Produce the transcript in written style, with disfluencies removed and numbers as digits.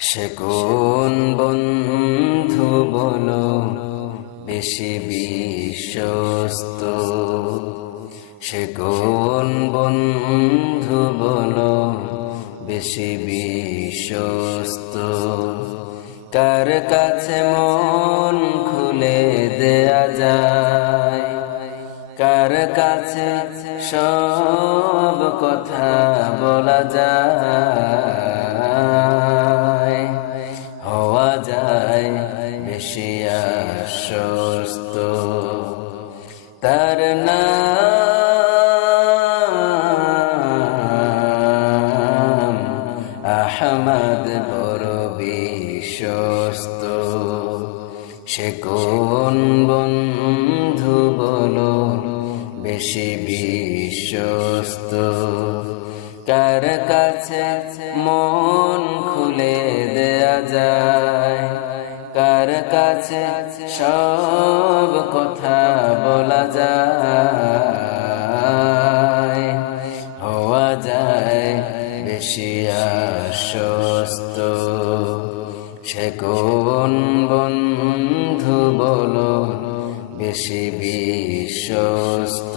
সে কোন বন্ধু বলো বেশি বিশ্বস্ত, সে কোন বন্ধু বলো বেশি বিশ্বস্ত, কার কাছে মন খুলে দেয়া যায়, কার কাছে সব কথা বলা যায়, হওয়া যায় বেশি আশ্বস্ত। তার নাম আহমদ বড় বিশ্বস্ত। সে কোন বন্ধু বলো বেশি বিশ্বস্ত, কার কাছে মন খুলে দেয়া যায়, কার কাছে সব কথা বলা যায়, হওয়া যায় বেশি আশ্বস্ত। সে কোন বন্ধু বলো বেশি বিশ্বস্ত।